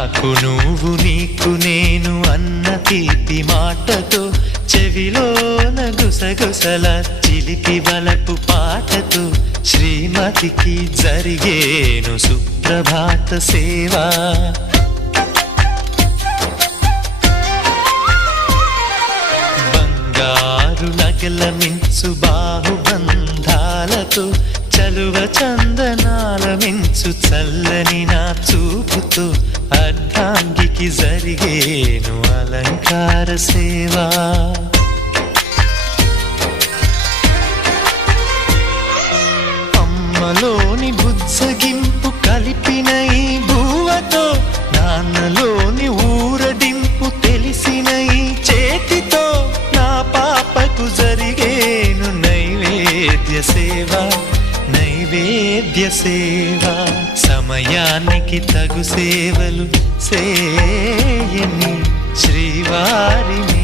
నాకు నువ్వు నీకు నేను అన్న తీపి మాటతో చెవిలోన గుసగుసల చిలిపి బలపు పాటతో శ్రీమతికి జరిగేను సుప్రభాత సేవా. బంగారు నగల మించు బాహుబంధాలతో చలువ చందనాల మించు చల్లని నా చూపుతో అర్ధాంగికి జరిగేను అలంకార సేవా. అమ్మలోని బుజ్జగింపు కలిపిన ఈ భూవతో నాన్నలోని ఊరడింపు తెలిసిన ఈ చేతితో నా పాపకు జరిగేను నైవేద్య సేవ నైవేద్య సేవ. సమయానికి తగు సేవలు చేయని శ్రీవారిని